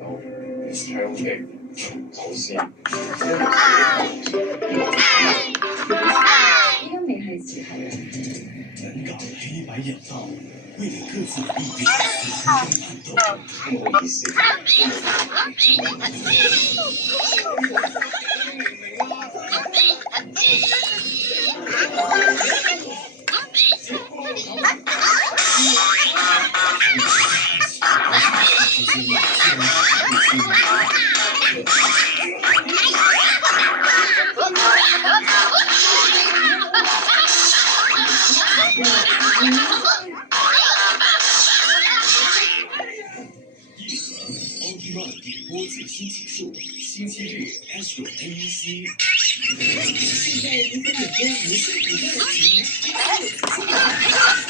香激、手撕，應該未係時候。能搞黑白兩道，為了各自的利益互相叛鬥。唔好意思。奥特曼点播最新起数，星期日 Astro AEC。现在您可点播无线频道的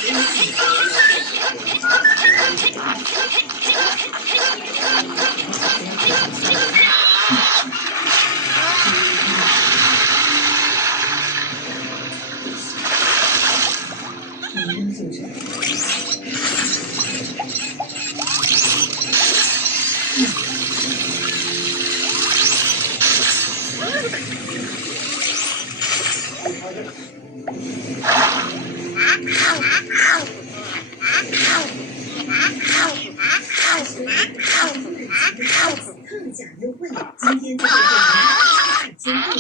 节你怎么觉得？特价优惠，今天就会给您2,000度。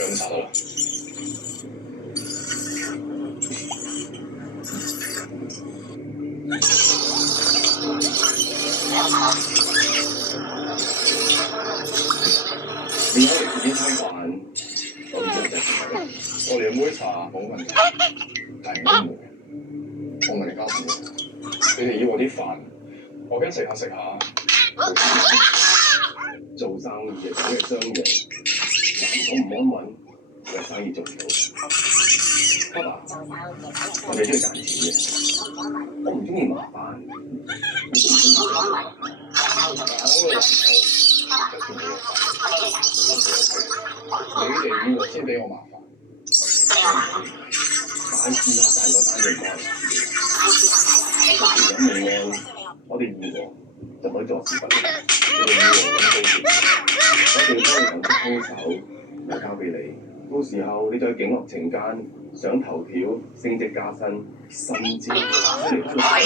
飲茶啦。你喺嚟自己餐飯，我唔做啫。我哋飲杯茶冇問題，但係唔會。我問你交錢，你哋要我啲飯，我驚食下食下。做生意嘅梗係雙贏，男講唔安穩，嘅生意做唔到。不過我哋都要賺錢嘅，我唔中意麻煩，你都唔中意麻煩，搞到難做，就算你哋要先俾我麻煩，單先啦，賺咗單就關咁另外，我哋二個就可以作事不力，你哋要我咁高調，我哋幫你揾出兇手，又交俾你。到時候你再警惡懲奸，想投票、升職加薪，甚至出嚟翻嚟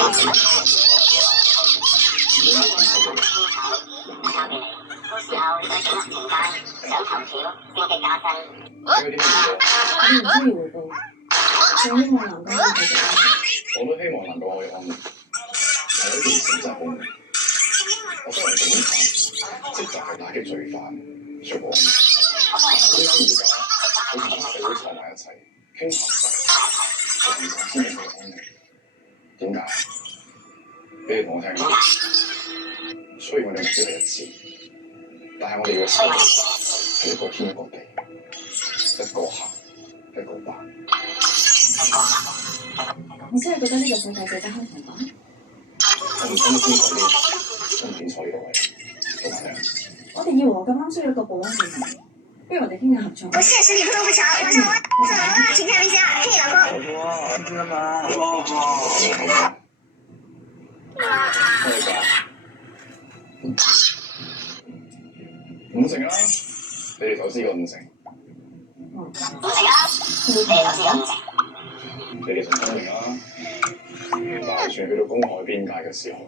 如果冇咁好嘅人，到時候你再警惡懲奸，想投票、升職加薪，因為啲乜嘢？你唔中意回報，我希望能夠繼續安寧。我都希望能夠可以安寧，但係呢件事真係好唔明。我作為警察，職責係打擊罪犯，做保安。點解而家好似社會坐埋一齊傾合作，警察先令佢安寧？點解？俾你同我聽下。雖然我哋目標係一致，但係我哋嘅生活係一個天一個地，一個行一個辦。你真係覺得呢個世界值得開頭講？我唔想邊個啲重點坐呢個位，做埋咩？我哋以為我咁啱需要一個保安嘅人，不如我哋傾下合作。我現實裡不偷不搶，晚上我走了，請看微信啊，嘿，老公。老婆，知道嗎？老婆。開價5成啦，你哋投資個5成。你哋仲聰明啦，大船去到公海邊界嘅時候。